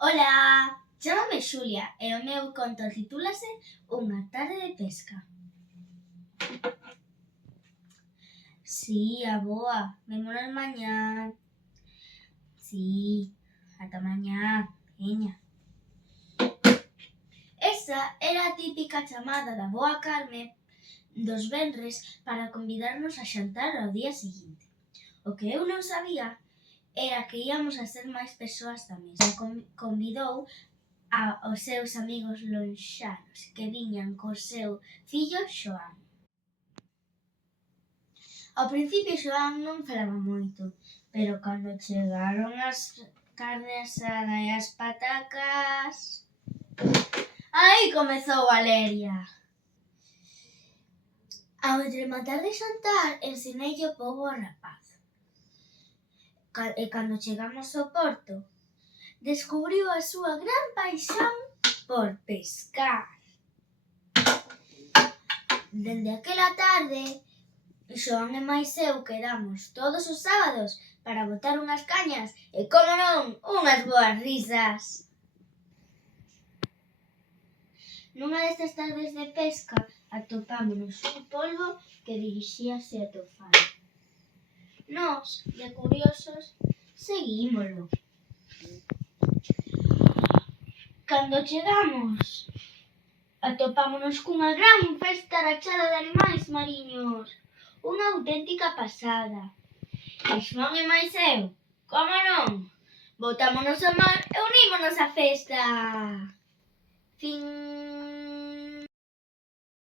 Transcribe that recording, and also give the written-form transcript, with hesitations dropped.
Ola, chámame Xulia e o meu conto titúlase Unha tarde de pesca. Si, aboa, vémonos mañá. Si, ata mañá, veña. Esa era a típica chamada da aboa Carme dos venres para convidarnos a xantar ao día seguinte. O que eu non sabía era que íamos a ser máis persoas da mesa. Convidou aos seus amigos lonxanos que viñan co seu fillo Xoán. Ao principio Xoán non falaba moito, pero cando chegaron as carne asada e as patacas, aí comezou a leria. Ao rematar de xantar, ensineille o pobo ao rapaz. E cando chegamos ao porto, descubriu a súa gran paixón por pescar. Dende aquela tarde, Xoán e mais eu quedamos todos os sábados para botar unhas cañas e, como non, unhas boas risas. Nunha destas tardes de pesca atopámonos un polbo que dirixíase ata o faro. Nós, de curiosos, seguímolo. Cando chegamos, atopámonos cunha gran festa rachada de animais mariños. Unha auténtica pasada. E Xoán e máis eu, como non, botámonos ao mar e unímonos á festa. Fin.